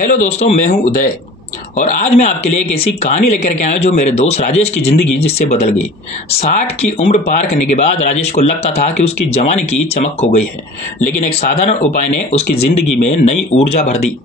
Hello दोस्तों, मैं हूं उदय और आज मैं आपके लिए एक ऐसी कहानी लेकर के आया हूं जो मेरे दोस्त राजेश की जिंदगी जिससे बदल गई। 60 की उम्र पार करने के बाद राजेश को लगता था कि उसकी जवानी की चमक खो गई है, लेकिन एक साधारण उपाय ने उसकी जिंदगी में नई ऊर्जा भर दी।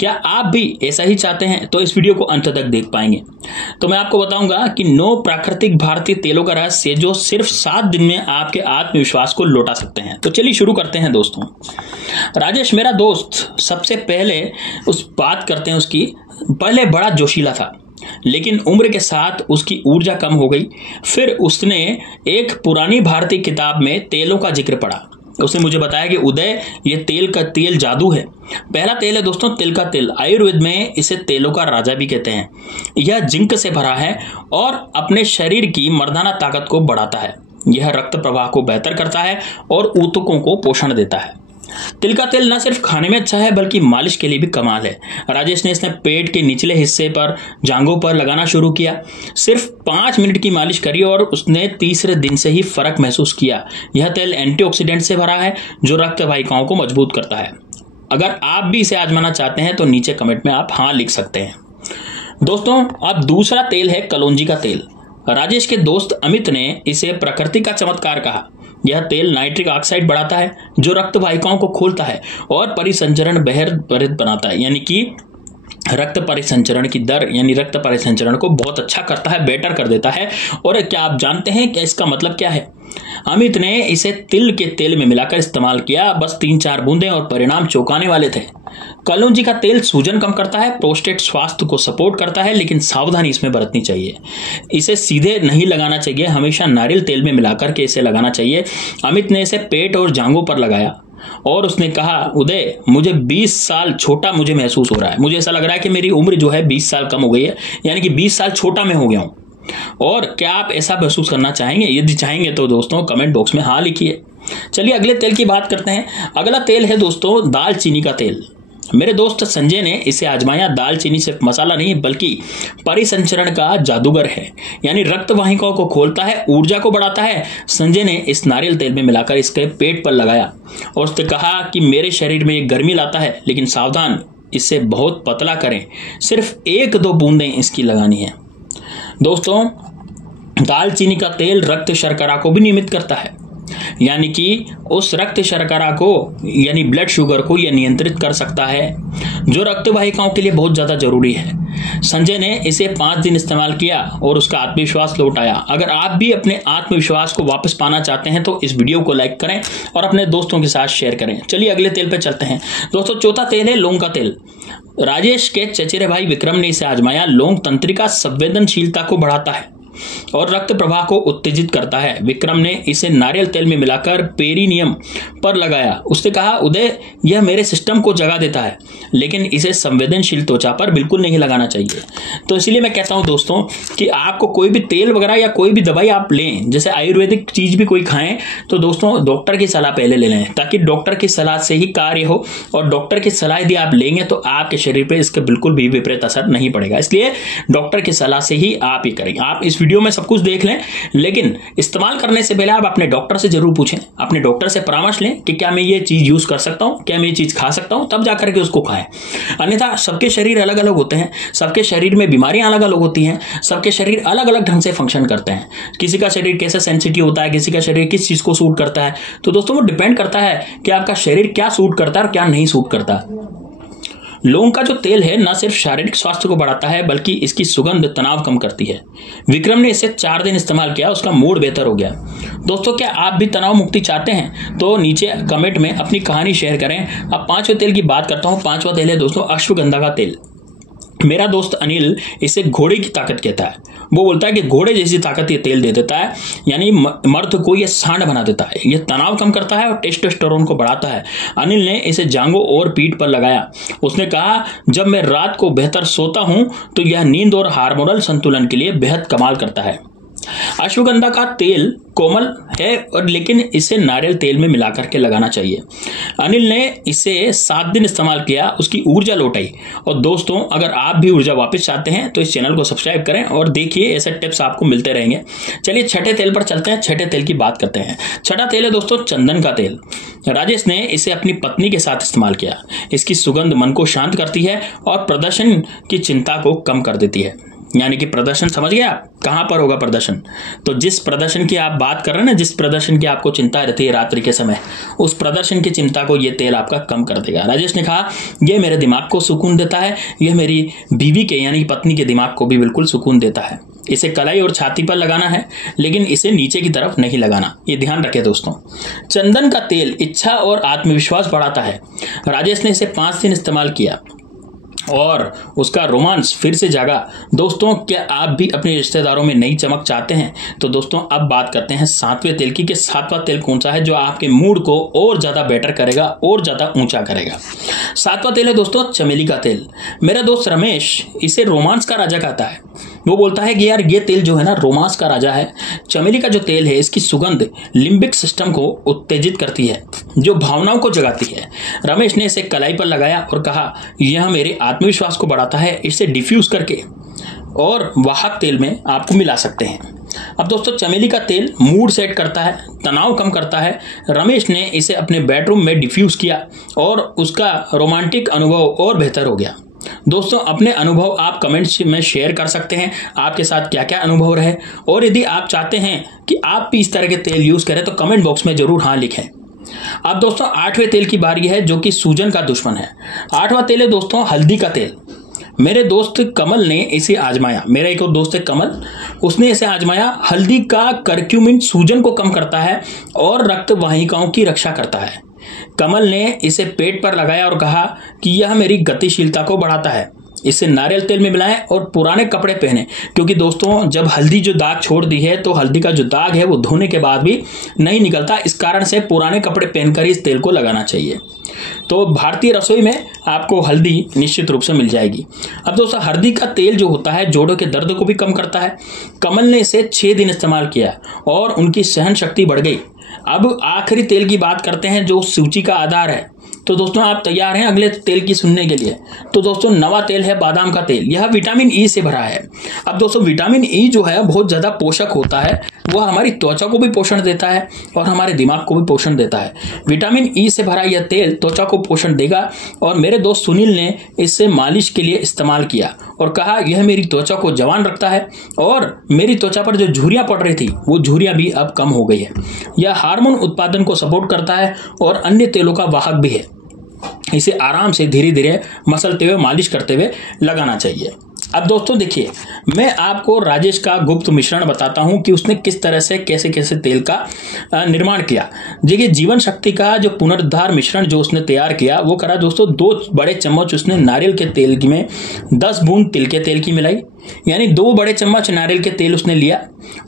क्या आप भी ऐसा ही चाहते हैं? तो इस वीडियो को अंत तक देख पाएंगे। तो मैं आपको बताऊंगा कि 9 प्राकृतिक भारतीय तेलों का रहस्य जो सिर्फ 7 दिन में आपके आत्मविश्वास को लौटा सकते हैं। तो चलिए शुरू करते हैं दोस्तों। राजेश मेरा दोस्त, सबसे पहले उस बात करते हैं उसकी। पहले बड़ा जोशीला था, लेकिन उम्र के साथ उसकी ऊर्जा कम हो गई। फिर उसने एक पुरानी भारतीय किताब में तेलों का जिक्र पढ़ा। उसने मुझे बताया कि उदय, ये तेल जादू है। पहला तेल है दोस्तों तिल का तेल। आयुर्वेद में इसे तेलों का राजा भी कहते हैं। यह जिंक से भरा है और अपने शरीर की मर्दाना ताकत को बढ़ाता है। यह रक्त प्रवाह को बेहतर करता है और ऊतकों को पोषण देता है। तिल का तेल न सिर्फ खाने में अच्छा है बल्कि मालिश के लिए भी कमाल है। राजेश ने इसने पेट के निचले हिस्से पर, जांघों पर लगाना शुरू किया। सिर्फ 5 मिनट की मालिश करी और उसने तीसरे दिन से ही फर्क महसूस किया। यह तेल एंटीऑक्सीडेंट से भरा है जो रक्त वाहिकाओं को मजबूत करता है। अगर आप भी इसे आजमाना चाहते हैं तो नीचे कमेंट में आप हाँ लिख सकते हैं। दोस्तों, अब दूसरा तेल है कलौंजी का तेल। राजेश के दोस्त अमित ने इसे प्रकृति का चमत्कार कहा। यह तेल नाइट्रिक ऑक्साइड बढ़ाता है जो रक्त वाहिकाओं को खोलता है और परिसंचरण त्वरित बनाता है, यानी कि रक्त परिसंचरण की दर, यानी रक्त परिसंचरण को बहुत अच्छा करता है, बेटर कर देता है। और क्या आप जानते हैं कि इसका मतलब क्या है? अमित ने इसे तिल के तेल में मिलाकर इस्तेमाल किया, बस 3-4 बूंदें, और परिणाम चौंकाने वाले थे। कलौंजी का तेल सूजन कम करता है, प्रोस्टेट स्वास्थ्य को सपोर्ट करता है, लेकिन सावधानी इसमें बरतनी चाहिए। इसे सीधे नहीं लगाना चाहिए, हमेशा नारियल तेल में मिलाकर के इसे लगाना चाहिए। अमित ने इसे पेट और जांघों पर लगाया और उसने कहा, उदय, मुझे 20 साल छोटा मुझे महसूस हो रहा है। मुझे ऐसा लग रहा है कि मेरी उम्र जो है 20 साल कम हो गई है, यानी कि 20 साल छोटा मैं हो गया हूं। और क्या आप ऐसा महसूस करना चाहेंगे? यदि चाहेंगे तो दोस्तों कमेंट बॉक्स में हाँ लिखिए। चलिए अगले तेल की बात करते हैं। अगला तेल है दोस्तों दालचीनी का तेल। मेरे दोस्त संजय ने इसे आजमाया। दालचीनी सिर्फ मसाला नहीं बल्कि परिसंचरण का जादूगर है, यानी रक्त वाहिकाओं को खोलता है, ऊर्जा को बढ़ाता है। संजय ने इस नारियल तेल में मिलाकर इसके पेट पर लगाया और उसने कहा कि मेरे शरीर में एक गर्मी लाता है, लेकिन सावधान, इसे बहुत पतला करें, सिर्फ 1-2 बूंदें इसकी लगानी है। दोस्तों, दालचीनी का तेल रक्त शर्करा को भी नियमित करता है, यानी कि उस रक्त शर्करा को, यानी ब्लड शुगर को यह नियंत्रित कर सकता है, जो रक्त वाहिकाओं के लिए बहुत ज्यादा जरूरी है। संजय ने इसे 5 दिन इस्तेमाल किया और उसका आत्मविश्वास लौट आया। अगर आप भी अपने आत्मविश्वास को वापस पाना चाहते हैं तो इस वीडियो को लाइक करें और अपने दोस्तों के साथ शेयर करें। चलिए अगले तेल पे चलते हैं। दोस्तों, चौथा तेल है लौंग का तेल। राजेश के चचेरे भाई विक्रम ने इसे आजमाया। लौंग तंत्रिका संवेदनशीलता को बढ़ाता है और रक्त प्रवाह को उत्तेजित करता है। विक्रम ने इसे नारियल तेल में मिलाकर पेरिनियम पर लगाया। उसने कहा, उदय, यह मेरे सिस्टम को जगा देता है, लेकिन इसे संवेदनशील त्वचा पर बिल्कुल नहीं लगाना चाहिए। तो इसलिए मैं कहता हूं दोस्तों कि आपको कोई भी तेल वगैरह या कोई भी दवाई आप लें, जैसे आयुर्वेदिक चीज भी कोई खाएं, तो दोस्तों डॉक्टर की सलाह पहले ले लें, ताकि डॉक्टर की सलाह से ही कार्य हो। और डॉक्टर की सलाह यदि आप लेंगे तो आपके शरीर पर इसका बिल्कुल भी विपरीत असर नहीं पड़ेगा। इसलिए डॉक्टर की सलाह से ही आप ही करेंगे। आप इस वीडियो में सब कुछ देख लें, लेकिन इस्तेमाल करने से पहले आप अपने डॉक्टर से जरूर पूछें, अपने डॉक्टर से परामर्श लें कि क्या मैं ये चीज यूज कर सकता हूं, क्या मैं ये चीज खा सकता हूं, तब जाकर के उसको खाएं। अन्यथा सबके शरीर अलग अलग होते हैं, सबके शरीर में बीमारियां अलग अलग होती हैं, सबके शरीर अलग अलग ढंग से फंक्शन करते हैं। किसी का शरीर कैसे सेंसिटिव होता है, किसी का शरीर किस चीज को सूट करता है। तो दोस्तों वो डिपेंड करता है कि आपका शरीर क्या सूट करता है और क्या नहीं सूट करता। लौंग का जो तेल है न सिर्फ शारीरिक स्वास्थ्य को बढ़ाता है बल्कि इसकी सुगंध तनाव कम करती है। विक्रम ने इसे 4 दिन इस्तेमाल किया, उसका मूड बेहतर हो गया। दोस्तों, क्या आप भी तनाव मुक्ति चाहते हैं? तो नीचे कमेंट में अपनी कहानी शेयर करें। अब 5वें तेल की बात करता हूं। 5वां तेल है दोस्तों अश्वगंधा का तेल। मेरा दोस्त अनिल इसे घोड़े की ताकत कहता है। वो बोलता है कि घोड़े जैसी ताकत ये तेल दे देता है, यानी मर्द को ये सांड बना देता है। ये तनाव कम करता है और टेस्टोस्टेरोन को बढ़ाता है। अनिल ने इसे जांघों और पीठ पर लगाया। उसने कहा, जब मैं रात को बेहतर सोता हूं तो यह नींद और हार्मोनल संतुलन के लिए बेहद कमाल करता है। अश्वगंधा का तेल कोमल है और लेकिन इसे नारियल तेल में मिला करके लगाना चाहिए। अनिल ने इसे 7 दिन इस्तेमाल किया, उसकी ऊर्जा लौट आई। और दोस्तों, अगर आप भी ऊर्जा वापस चाहते हैं तो इस चैनल को सब्सक्राइब करें और देखिए ऐसे टिप्स आपको मिलते रहेंगे। चलिए छठे तेल पर चलते हैं, छठे तेल की बात करते हैं। छठा तेल है दोस्तों चंदन का तेल। राजेश ने इसे अपनी पत्नी के साथ इस्तेमाल किया। इसकी सुगंध मन को शांत करती है और प्रदर्शन की चिंता को कम कर देती है। यानी कि प्रदर्शन, समझ गए आप, कहां पर होगा प्रदर्शन? तो जिस प्रदर्शन की आप बात कर रहे हैं ना, जिस प्रदर्शन की आपको चिंता रहती है रात्रि के समय, उस प्रदर्शन की चिंता को ये तेल आपका कम कर देगा। राजेश ने कहा, यह मेरे दिमाग को सुकून देता है, यह मेरी बीवी के यानी पत्नी के दिमाग को भी बिल्कुल सुकून देता है। इसे कलाई और छाती पर लगाना है, लेकिन इसे नीचे की तरफ नहीं लगाना, ये ध्यान रखें दोस्तों। चंदन का तेल इच्छा और आत्मविश्वास बढ़ाता है। राजेश ने इसे 5 दिन इस्तेमाल किया और उसका रोमांस फिर से जागा। दोस्तों, क्या आप भी अपने रिश्तेदारों में नई चमक चाहते हैं? तो दोस्तों, अब बात करते हैं 7वें तेल की कि 7वां तेल कौन सा है जो आपके मूड को और ज्यादा बेटर करेगा और ज्यादा ऊंचा करेगा। 7वां तेल है दोस्तों चमेली का तेल। मेरा दोस्त रमेश इसे रोमांस का राजा कहता है। वो बोलता है कि यार ये तेल जो है ना रोमांस का राजा है। चमेली का जो तेल है, इसकी सुगंध लिम्बिक सिस्टम को उत्तेजित करती है, जो भावनाओं को जगाती है। रमेश ने इसे कलाई पर लगाया और कहा, यह मेरे आत्मविश्वास को बढ़ाता है। इसे डिफ्यूज करके और वाहक तेल में आपको मिला सकते हैं। अब दोस्तों, चमेली का तेल मूड सेट करता है, तनाव कम करता है। रमेश ने इसे अपने बेडरूम में डिफ्यूज किया और उसका रोमांटिक अनुभव और बेहतर हो गया। दोस्तों, अपने अनुभव आप कमेंट्स में शेयर कर सकते हैं, आपके साथ क्या क्या अनुभव रहे। और यदि आप चाहते हैं कि आप भी इस तरह के तेल यूज करें तो कमेंट बॉक्स में जरूर हाँ लिखें। अब दोस्तों, 8वें तेल की बारी है जो कि सूजन का दुश्मन है। 8वां तेल है दोस्तों हल्दी का तेल। मेरे दोस्त कमल ने इसे आजमाया। मेरा एक और दोस्त है कमल, उसने इसे आजमाया। हल्दी का करक्यूमिन सूजन को कम करता है और रक्त वाहिकाओं की रक्षा करता है। कमल ने इसे पेट पर लगाया और कहा कि यह मेरी गतिशीलता को बढ़ाता है। इसे नारियल तेल में मिलाएं और पुराने कपड़े पहने, क्योंकि दोस्तों जब हल्दी जो दाग छोड़ दी है तो हल्दी का जो दाग है वो धोने के बाद भी नहीं निकलता। इस कारण से पुराने कपड़े पहनकर इस तेल को लगाना चाहिए। तो भारतीय रसोई में आपको हल्दी निश्चित रूप से मिल जाएगी। अब दोस्तों, हल्दी का तेल जो होता है जोड़ों के दर्द को भी कम करता है। कमल ने इसे 6 दिन इस्तेमाल किया और उनकी सहन शक्ति बढ़ गई। अब आखिरी तेल की बात करते हैं जो सूची का आधार है। तो दोस्तों, आप तैयार हैं अगले तेल की सुनने के लिए? तो दोस्तों, 9वां तेल है बादाम का तेल। यह विटामिन ई से भरा है। अब दोस्तों, विटामिन ई जो है बहुत ज्यादा पोषक होता है। वह हमारी त्वचा को भी पोषण देता है और हमारे दिमाग को भी पोषण देता है। विटामिन ई से भरा यह तेल त्वचा को पोषण देगा। और मेरे दोस्त सुनील ने इससे मालिश के लिए इस्तेमाल किया और कहा, यह मेरी त्वचा को जवान रखता है और मेरी त्वचा पर जो झुर्रियां पड़ रही थी वो झुर्रियां भी अब कम हो गई है। यह हार्मोन उत्पादन को सपोर्ट करता है और अन्य तेलों का वाहक भी है। इसे आराम से धीरे धीरे मसलते हुए मालिश करते हुए लगाना चाहिए। अब दोस्तों देखिए, मैं आपको राजेश का गुप्त मिश्रण बताता हूं कि उसने किस तरह से कैसे कैसे तेल का निर्माण किया। देखिए, जीवन शक्ति का जो पुनरुद्धार मिश्रण जो उसने तैयार किया वो करा दोस्तों। 2 बड़े चम्मच उसने नारियल के तेल में 10 बूंद तिल के तेल की मिलाई, यानी 2 बड़े चम्मच नारियल के तेल उसने लिया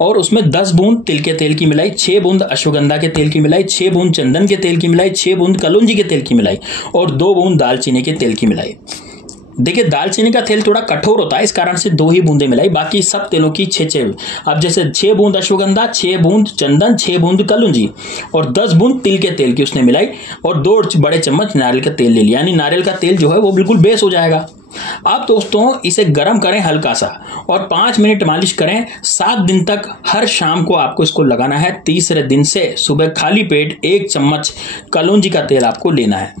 और उसमें 10 बूंद तिल के तेल की मिलाई, 6 बूंद अश्वगंधा के तेल की मिलाई, 6 बूंद चंदन के तेल की मिलाई, 6 बूंद कलौंजी के तेल की मिलाई और 2 बूंद दालचीनी के तेल की मिलाई। देखिए, दालचीनी का तेल थोड़ा कठोर होता है, इस कारण से 2 ही बूंदे मिलाई, बाकी सब तेलों की 6-6। अब जैसे 6 बूंद अश्वगंधा, 6 बूंद चंदन, 6 बूंद कलौंजी और 10 बूंद तिल के तेल की उसने मिलाई और 2 बड़े चम्मच नारियल का तेल ले लिया। यानी नारियल का तेल जो है वो बिल्कुल बेस हो जाएगा। अब दोस्तों, इसे गर्म करें हल्का सा और 5 मिनट मालिश करें। 7 दिन तक हर शाम को आपको इसको लगाना है। तीसरे दिन से सुबह खाली पेट 1 चम्मच कलौंजी का तेल आपको लेना है।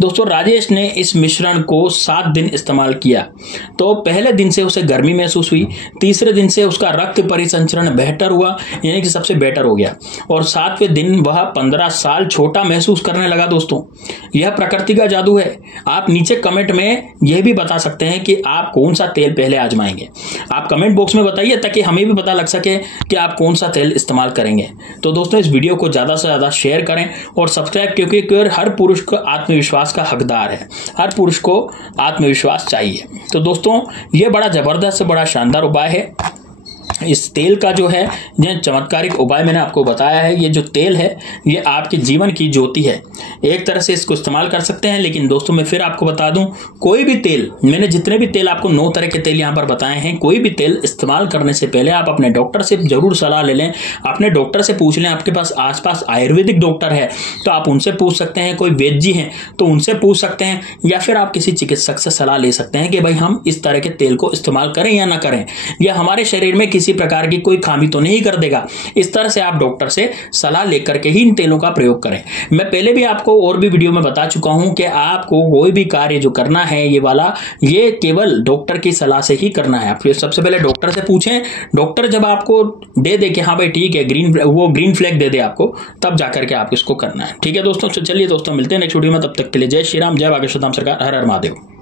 दोस्तों, राजेश ने इस मिश्रण को 7 दिन इस्तेमाल किया तो पहले दिन से उसे गर्मी महसूस हुई। तीसरे दिन से उसका रक्त परिसंचरण बेहतर हुआ, यानी कि सबसे बेटर हो गया। और 7वें दिन वह 15 साल छोटा महसूस करने लगा। दोस्तों, यह प्रकृति का जादू है। आप नीचे कमेंट में यह भी बता सकते हैं कि आप कौन सा तेल पहले आजमाएंगे। आप कमेंट बॉक्स में बताइए ताकि हमें भी पता लग सके कि आप कौन सा तेल इस्तेमाल करेंगे। तो दोस्तों, इस वीडियो को ज्यादा से ज्यादा शेयर करें और सब्सक्राइब, क्योंकि हर पुरुष को आत्मविश्वास का हकदार है। हर पुरुष को आत्मविश्वास चाहिए। तो दोस्तों, यह बड़ा जबरदस्त, बड़ा शानदार उपाय है। इस तेल का जो है यह चमत्कारिक उपाय मैंने आपको बताया है। ये जो तेल है ये आपके जीवन की ज्योति है। एक तरह से इसको इस्तेमाल कर सकते हैं, लेकिन दोस्तों मैं फिर आपको बता दूं, कोई भी तेल, मैंने जितने भी तेल आपको 9 तरह के तेल यहाँ पर बताए हैं, कोई भी तेल इस्तेमाल करने से पहले आप अपने डॉक्टर से जरूर सलाह ले लें। अपने डॉक्टर से पूछ लें, आपके पास आसपास आयुर्वेदिक डॉक्टर है तो आप उनसे पूछ सकते हैं, कोई वैद्य जी हैं तो उनसे पूछ सकते हैं, या फिर आप किसी चिकित्सक से सलाह ले सकते हैं कि भाई हम इस तरह के तेल को इस्तेमाल करें या ना करें, यह हमारे शरीर में किसी प्रकार की कोई खामी तो नहीं कर देगा। इस तरह से आप डॉक्टर से सलाह लेकर के ही इन तेलों का प्रयोग करें। मैं पहले भी आपको और भी वीडियो में बता चुका हूं कि आपको कोई भी कार्य जो करना है ये वाला, ये केवल डॉक्टर की सलाह से ही करना है। आप फिर सबसे पहले डॉक्टर से पूछें, डॉक्टर जब आपको दे दे कि हाँ भाई ठीक है, ग्रीन फ्लैग दे दे आपको, तब जाकर के आप इसको करना है। ठीक है दोस्तों, चलिए दोस्तों मिलते हैं नेक्स्ट वीडियो में, तब तक के लिए जय श्री राम, जय बागेश्वर धाम सरकार, हर हर महादेव।